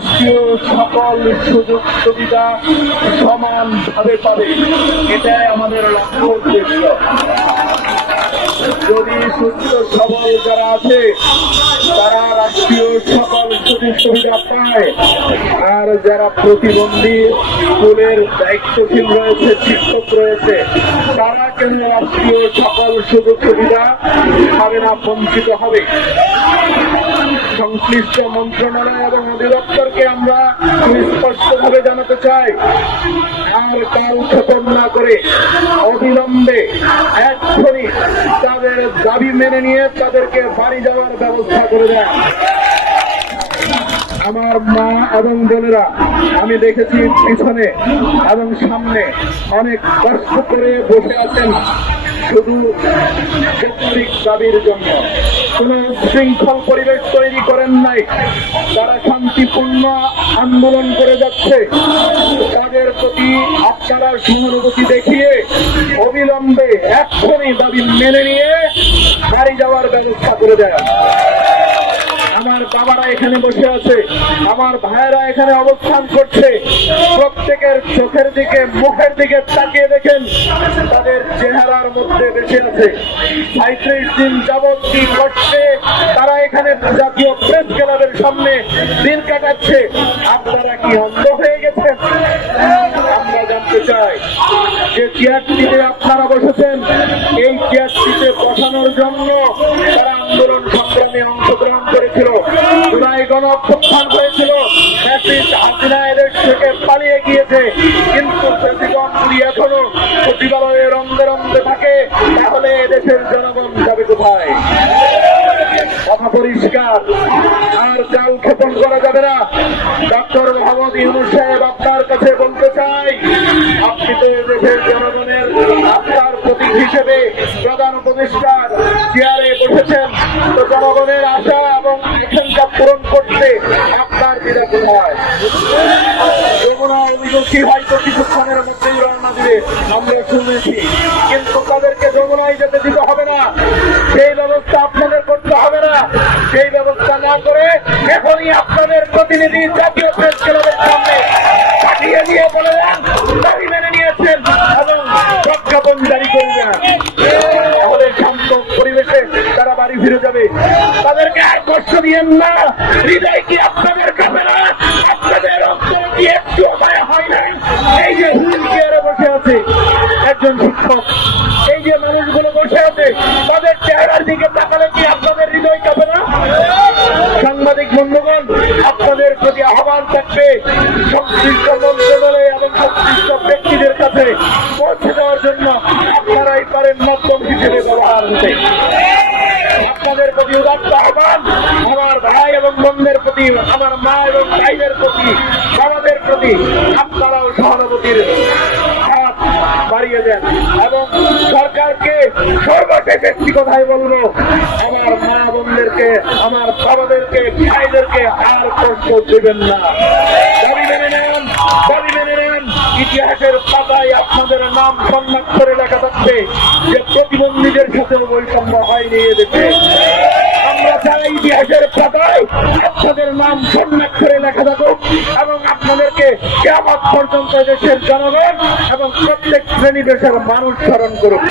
রাষ্ট্রীয় সকল সুযোগ সুবিধা সমানভাবে পাবে, এটাই আমাদের লক্ষ্য উদ্দেশ্য। যদি সুস্থ সবল যারা আছে তারা রাষ্ট্রীয় সকল সুযোগ সুবিধা পায়, আর যারা প্রতিবন্ধী স্কুলের দায়িত্বশীল রয়েছে, শিক্ষক রয়েছে, তারা কেন রাষ্ট্রীয় সকল সুযোগ সুবিধা পাবে না, বঞ্চিত হবে? সংশ্লিষ্ট মন্ত্রণালয় এবং অধিদপ্তরকে আমরা স্পষ্টভাবে জানাতে চাই, আর কাল ক্ষেপণ না করে অবিলম্বে এক্ষুনি তাদের দাবি মেনে নিয়ে তাদেরকে বাড়ি যাওয়ার ব্যবস্থা করে দেন। আমার মা এবং বোনেরা, আমি দেখেছি পিছনে এবং সামনে অনেক কষ্ট করে বসে আছেন শুধু যৌক্তিক দাবির জন্য। কোন শৃঙ্খল পরিবেশ তৈরি করেন নাই, তারা শান্তিপূর্ণ আন্দোলন করে যাচ্ছে। তাদের প্রতি আপনারা সহানুভূতি দেখিয়ে অবিলম্বে এক্ষুনি দাবি মেনে নিয়ে বাড়ি যাওয়ার ব্যবস্থা করে দেন। আমার বাবারা এখানে বসে আছে, আমার ভাইয়েরা এখানে অবস্থান করছে, প্রত্যেকের চোখের দিকে মুখের দিকে তাকিয়ে দেখেন তাদের চেহারার মধ্যে বেঁচে আছে। ৩৫ দিন যাবৎ কি করছে তারা এখানে জাতীয় প্রেস ক্লাবের সামনে দিন কাটাচ্ছে। আপনারা কি অন্ধ হয়ে গেছেন? আমরা জানতে চাই যে চেয়ারটিতে আপনারা বসেছেন, এই চেয়ারটিতে বসানোর জন্য তারা আন্দোলন সংগ্রামে অংশগ্রহণ করেছিল, জুলাই গণ অভ্যুত্থান হয়েছিল, হাসিনা এদেশ থেকে পালিয়ে গিয়েছে। কিন্তু প্রেসিডেন্ট যদি এখনো সচিবালয়ে রন্ধে রন্ধে থাকে, তাহলে এদেশের জনগণ যাবে কোথায়? কথা পরিষ্কার, আর কাল ক্ষেপণ করা যাবে না। ডক্টর মোহাম্মদ ইউনূস সাহেব, আপনার কাছে বলতে চাই, আপনি তো দেশের জনগণের আপনার প্রতীক হিসেবে প্রধান উপদেষ্টার চেয়ারে বসেছেন, তো জনগণের আশা এবং আকাঙ্ক্ষা পূরণ করতে আপনার বিরোধ কোথায়? যমুনার অভিযোগী হয়তো কিছুক্ষণের মধ্যেই রওনা দিবে, আমরা শুনেছি, কিন্তু তাদেরকে যমুনায় যেতে দিতে হবে না, সেই ব্যবস্থা আপনাদের করতে হবে না। সেই ব্যবস্থা না করে এখনই আপনাদের প্রতিনিধি জাতীয় প্রেস ক্লাবের সামনে পাঠিয়ে দিয়ে বলে দেন দাবি মেনে নিয়েছেন এবং প্রজ্ঞাপন জারি করবেন। তাহলে শান্ত পরিবেশে তারা বাড়ি ফিরে যাবে। তাদেরকে আর কষ্ট দিয়েন না। হৃদয় কি আপনাদের কাঁপে না? আপনাদের অন্তর কি একটু উপায় হয় না? এই যে হুইল চেয়ারে বসে আছে একজন শিক্ষক, এই যে মানুষগুলো বসে আছে, তাদের চেহারার দিকে তাকালে কি আপনাদের হৃদয় কাঁপে না? সাংবাদিক বন্ধুগণ, আপনাদের প্রতি আহ্বান থাকবে সংশ্লিষ্ট মন্ত্রণালয় এবং সংশ্লিষ্ট ব্যক্তিদের কাছে পৌঁছে দেওয়ার জন্য আপনারাই পারেন মাধ্যম হিসেবে ব্যবহার হতে। আপনাদের প্রতি উদাত্ত আহ্বান, আমার ভাই এবং বোনদের প্রতি, আমার মা এবং ভাইদের প্রতি, আমাদের প্রতি আপনারাও সহানুভূতির হাত বাড়িয়ে দেন এবং সরকারকে সর্বশেষ একটি কথাই বলবো, আমার মা বোনদেরকে, আমার বাবাদেরকে, ভাইদেরকে আর কষ্ট দেবেন না। দাবি মেনে নেন, দাবি মেনে নেন। ইতিহাসের পাতায় আপনাদের নাম সম্মানাক্ষরে লেখা থাকবে যে প্রতিবন্ধীদের সাথে বৈষম্য হয়নি এদেশে। আমরা চাই ইতিহাসের পাতায় আপনাদের নাম সম্মানাক্ষরে লেখা থাকুক এবং আপনাদেরকে কিয়ামত পর্যন্ত দেশের জনগণ এবং প্রত্যেক শ্রেণী দেশের মানুষ স্মরণ করুক।